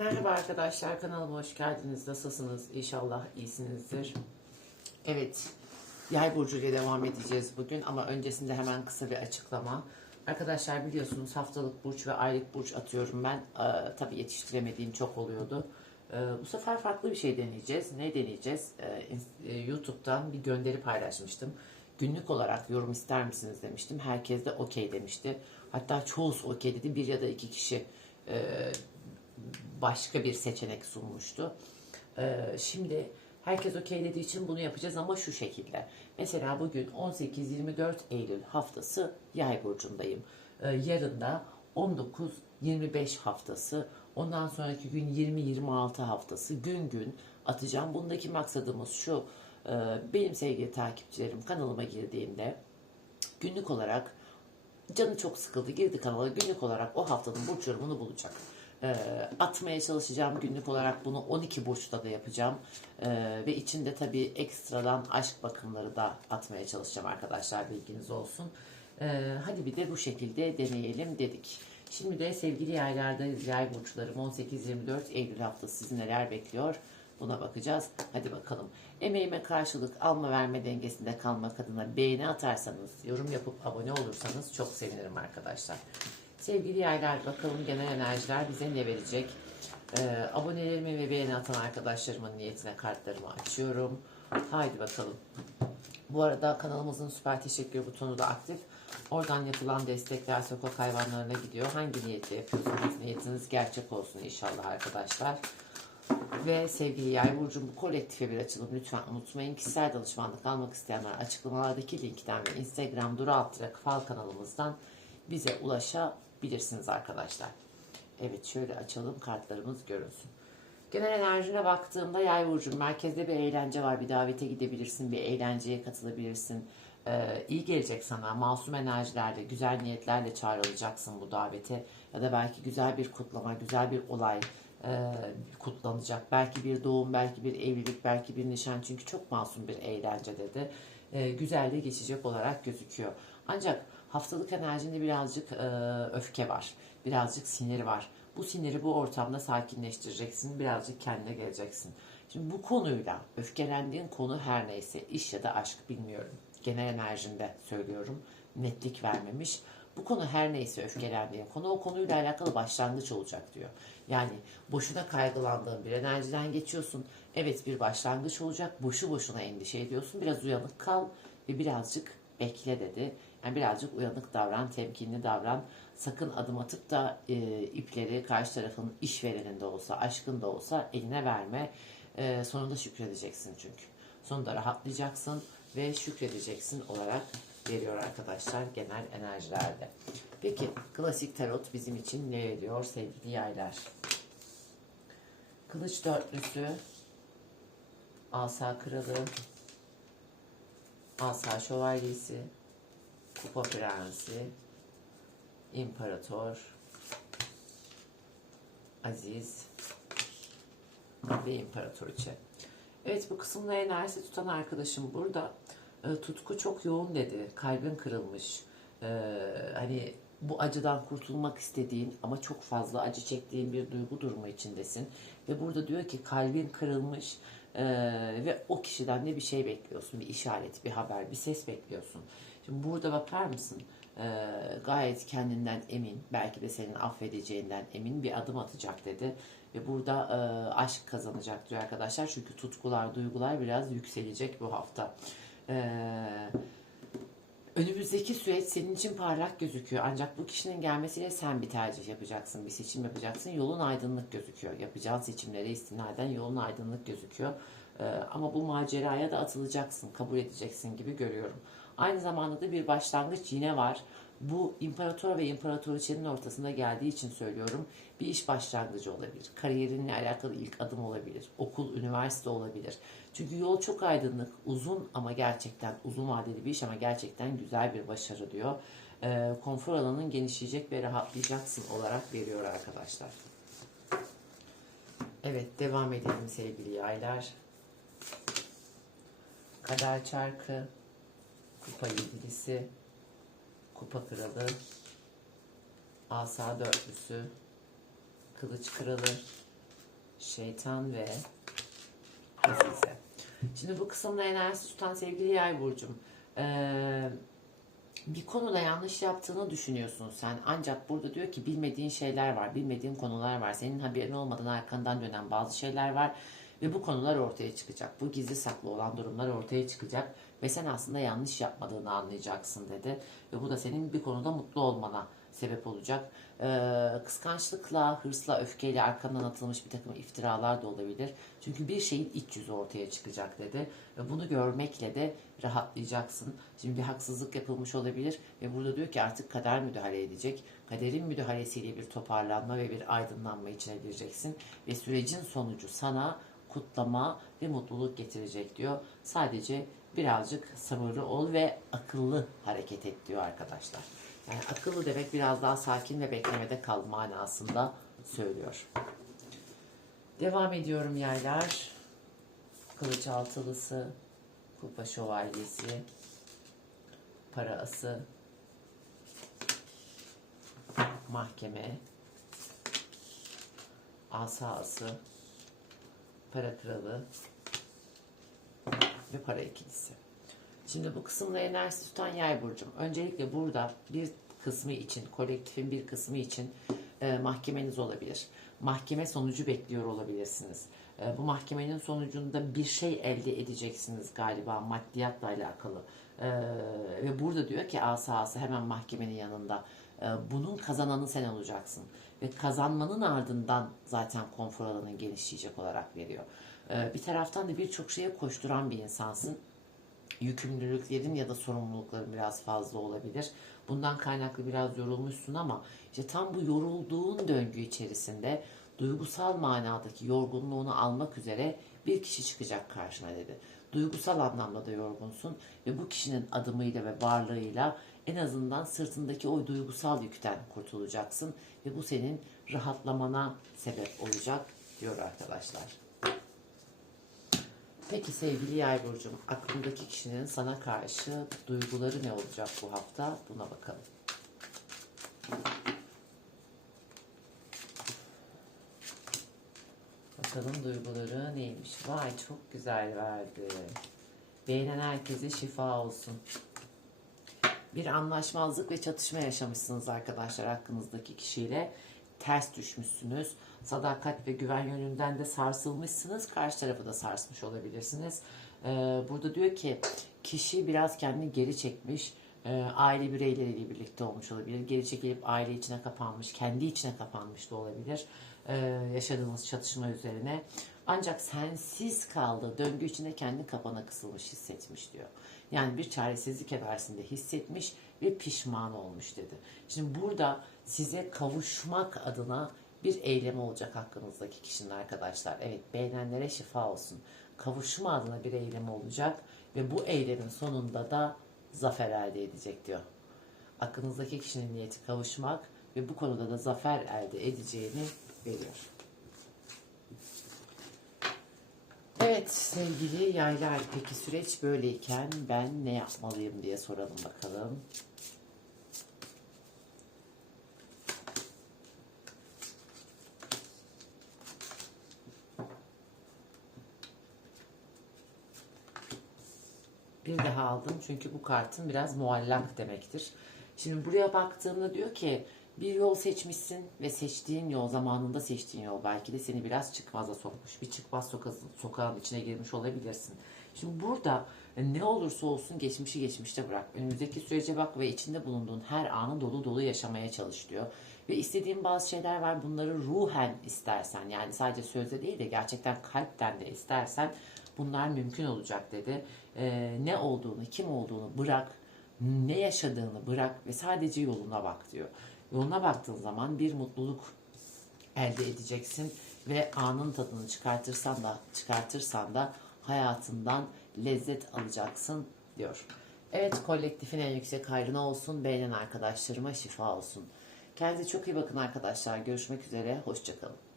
Merhaba arkadaşlar kanalıma hoş geldiniz. Nasılsınız? İnşallah iyisinizdir. Evet, yay burcu ile devam edeceğiz bugün ama öncesinde hemen kısa bir açıklama. Arkadaşlar biliyorsunuz haftalık burç ve aylık burç atıyorum ben. Ee, tabii yetiştiremediğim çok oluyordu. Ee, bu sefer farklı bir şey deneyeceğiz. Ne deneyeceğiz? Ee, e, YouTube'dan bir gönderi paylaşmıştım. Günlük olarak yorum ister misiniz demiştim. Herkes de okey demişti. Hatta çoğusu okey dedi. Bir ya da iki kişi e, başka bir seçenek sunmuştu. Ee, şimdi herkes okey dediği için bunu yapacağız ama şu şekilde. Mesela bugün 18-24 Eylül haftası yay burcundayım. Ee, yarın da 19-25 haftası. Ondan sonraki gün 20-26 haftası gün gün atacağım. Bundaki maksadımız şu. e, Benim sevgili takipçilerim kanalıma girdiğinde günlük olarak canı çok sıkıldı girdi kanala günlük olarak o haftanın burç yorumunu bulacak. Ee, atmaya çalışacağım günlük olarak bunu 12 burçta da yapacağım. Ee, ve içinde tabii ekstradan aşk bakımları da atmaya çalışacağım arkadaşlar bilginiz olsun. Ee, hadi bir de bu şekilde deneyelim dedik. Şimdi de sevgili yaylarda yay burçlarım 18-24 Eylül haftası sizi neler bekliyor? Buna bakacağız. Hadi bakalım. Emeğime karşılık alma verme dengesinde kalmak adına beğeni atarsanız, yorum yapıp abone olursanız çok sevinirim arkadaşlar. Sevgili yaylar bakalım genel enerjiler bize ne verecek? Ee, abonelerime ve beğeni atan arkadaşlarımın niyetine kartlarımı açıyorum. Haydi bakalım. Bu arada kanalımızın süper teşekkür butonu da aktif. Oradan yapılan destekler sokak hayvanlarına gidiyor. Hangi niyetle yapıyorsanız niyetiniz gerçek olsun inşallah arkadaşlar. Ve sevgili Yay Burcu bu kolektife bir açılım lütfen unutmayın. Kişisel danışmanlık almak isteyenler açıklamalardaki linkten ve Instagram Duru Altırak Fal kanalımızdan bize ulaşabilirsiniz arkadaşlar. Evet şöyle açalım kartlarımız görünsün. Genel enerjine baktığımda yay burcu merkezde bir eğlence var. Bir davete gidebilirsin, bir eğlenceye katılabilirsin. Ee, iyi gelecek sana. Masum enerjilerle, güzel niyetlerle çağrılacaksın bu davete. Ya da belki güzel bir kutlama, güzel bir olay e, kutlanacak. Belki bir doğum, belki bir evlilik, belki bir nişan. Çünkü çok masum bir eğlence dedi. E, güzel de geçecek olarak gözüküyor. Ancak haftalık enerjinde birazcık e, öfke var. Birazcık sinir var. Bu siniri bu ortamda sakinleştireceksin. Birazcık kendine geleceksin. Şimdi bu konuyla öfkelendiğin konu her neyse iş ya da aşk bilmiyorum. Genel enerjinde söylüyorum. Netlik vermemiş. Bu konu her neyse öfkelendiğin konu o konuyla alakalı başlangıç olacak diyor. Yani boşuna kaygılandığın bir enerjiden geçiyorsun. Evet bir başlangıç olacak. Boşu boşuna endişe ediyorsun. Biraz uyanık kal ve birazcık bekle dedi. Yani birazcık uyanık davran, temkinli davran. Sakın adım atıp da e, ipleri karşı tarafın işverenin de olsa, aşkın da olsa eline verme. E, sonunda şükredeceksin çünkü. Sonunda rahatlayacaksın ve şükredeceksin olarak veriyor arkadaşlar genel enerjilerde. Peki klasik tarot bizim için ne diyor sevgili yaylar? Kılıç dörtlüsü, asa kralı, asa şövalyesi, kupa prensi, imparator, aziz ve imparatoriçe. Evet bu kısımda enerjisi tutan arkadaşım burada. E, tutku çok yoğun dedi. Kalbin kırılmış. E, hani bu acıdan kurtulmak istediğin ama çok fazla acı çektiğin bir duygu durumu içindesin. Ve burada diyor ki kalbin kırılmış e, ve o kişiden de bir şey bekliyorsun. Bir işaret, bir haber, bir ses bekliyorsun. Şimdi burada bakar mısın? E, gayet kendinden emin, belki de senin affedeceğinden emin bir adım atacak dedi. Ve burada e, aşk kazanacak diyor arkadaşlar. Çünkü tutkular, duygular biraz yükselecek bu hafta. Eee Önümüzdeki süreç senin için parlak gözüküyor. Ancak bu kişinin gelmesiyle sen bir tercih yapacaksın, bir seçim yapacaksın. Yolun aydınlık gözüküyor. Yapacağın seçimlere istinaden yolun aydınlık gözüküyor. Ee, ama bu maceraya da atılacaksın, kabul edeceksin gibi görüyorum. Aynı zamanda da bir başlangıç yine var. Bu imparator ve imparatoriçenin ortasında geldiği için söylüyorum. Bir iş başlangıcı olabilir. Kariyerinle alakalı ilk adım olabilir. Okul, üniversite olabilir. Çünkü yol çok aydınlık, uzun ama gerçekten uzun vadeli bir iş ama gerçekten güzel bir başarı diyor. Ee, konfor alanın genişleyecek ve rahatlayacaksın olarak veriyor arkadaşlar. Evet devam edelim sevgili yaylar. Kader çarkı, kupa yedilisi, kupa kralı, asa dörtlüsü, kılıç kralı, şeytan ve Azize. Şimdi bu kısımda enerjisi tutan sevgili yay burcum. Ee, bir konuda yanlış yaptığını düşünüyorsun sen. Ancak burada diyor ki bilmediğin şeyler var, bilmediğin konular var. Senin haberin olmadan arkandan dönen bazı şeyler var. Ve bu konular ortaya çıkacak. Bu gizli saklı olan durumlar ortaya çıkacak. Ve sen aslında yanlış yapmadığını anlayacaksın dedi. Ve bu da senin bir konuda mutlu olmana sebep olacak. Ee, kıskançlıkla, hırsla, öfkeyle arkandan atılmış bir takım iftiralar da olabilir. Çünkü bir şeyin iç yüzü ortaya çıkacak dedi. Ve bunu görmekle de rahatlayacaksın. Şimdi bir haksızlık yapılmış olabilir ve burada diyor ki artık kader müdahale edecek. Kaderin müdahalesiyle bir toparlanma ve bir aydınlanma içine gireceksin. Ve sürecin sonucu sana kutlama ve mutluluk getirecek diyor. Sadece birazcık sabırlı ol ve akıllı hareket et diyor arkadaşlar. Yani akıllı demek biraz daha sakin ve beklemede kal manasında söylüyor. Devam ediyorum yaylar. Kılıç altılısı, kupa şövalyesi, para ası, mahkeme, asa ası, para kralı ve para ikilisi. Şimdi bu kısımda enerjisi tutan yay burcum. Öncelikle burada bir kısmı için, kolektifin bir kısmı için e, mahkemeniz olabilir. Mahkeme sonucu bekliyor olabilirsiniz. E, bu mahkemenin sonucunda bir şey elde edeceksiniz galiba maddiyatla alakalı. E, ve burada diyor ki asası hemen mahkemenin yanında. E, bunun kazananı sen olacaksın. Ve kazanmanın ardından zaten konfor alanın genişleyecek olarak veriyor. E, bir taraftan da birçok şeye koşturan bir insansın yükümlülüklerin ya da sorumlulukların biraz fazla olabilir. Bundan kaynaklı biraz yorulmuşsun ama işte tam bu yorulduğun döngü içerisinde duygusal manadaki yorgunluğunu almak üzere bir kişi çıkacak karşına dedi. Duygusal anlamda da yorgunsun ve bu kişinin adımıyla ve varlığıyla en azından sırtındaki o duygusal yükten kurtulacaksın ve bu senin rahatlamana sebep olacak diyor arkadaşlar. Peki sevgili yay burcum, aklındaki kişinin sana karşı duyguları ne olacak bu hafta? Buna bakalım. Bakalım duyguları neymiş? Vay çok güzel verdi. Beğenen herkese şifa olsun. Bir anlaşmazlık ve çatışma yaşamışsınız arkadaşlar hakkınızdaki kişiyle. Ters düşmüşsünüz. Sadakat ve güven yönünden de sarsılmışsınız. Karşı tarafı da sarsmış olabilirsiniz. Ee, burada diyor ki kişi biraz kendini geri çekmiş. Ee, aile bireyleriyle birlikte olmuş olabilir. Geri çekilip aile içine kapanmış, kendi içine kapanmış da olabilir. Ee, yaşadığınız çatışma üzerine. Ancak sensiz kaldı. Döngü içinde kendi kapana kısılmış hissetmiş diyor. Yani bir çaresizlik evresinde hissetmiş ve pişman olmuş dedi. Şimdi burada size kavuşmak adına bir eylem olacak hakkınızdaki kişinin arkadaşlar. Evet beğenenlere şifa olsun. Kavuşma adına bir eylem olacak ve bu eylemin sonunda da zafer elde edecek diyor. Aklınızdaki kişinin niyeti kavuşmak ve bu konuda da zafer elde edeceğini veriyor. Evet sevgili yaylar peki süreç böyleyken ben ne yapmalıyım diye soralım bakalım. Bir daha aldım çünkü bu kartın biraz muallak demektir. Şimdi buraya baktığımda diyor ki bir yol seçmişsin ve seçtiğin yol zamanında seçtiğin yol belki de seni biraz çıkmaza sokmuş. Bir çıkmaz soka, sokağın içine girmiş olabilirsin. Şimdi burada ne olursa olsun geçmişi geçmişte bırak. Önümüzdeki sürece bak ve içinde bulunduğun her anı dolu dolu yaşamaya çalış diyor. Ve istediğin bazı şeyler var bunları ruhen istersen yani sadece sözde değil de gerçekten kalpten de istersen bunlar mümkün olacak dedi. Ee, ne olduğunu, kim olduğunu bırak, ne yaşadığını bırak ve sadece yoluna bak diyor. Yoluna baktığın zaman bir mutluluk elde edeceksin ve anın tadını çıkartırsan da çıkartırsan da hayatından lezzet alacaksın diyor. Evet kolektifin en yüksek hayrına olsun. Beğenen arkadaşlarıma şifa olsun. Kendinize çok iyi bakın arkadaşlar. Görüşmek üzere. Hoşçakalın.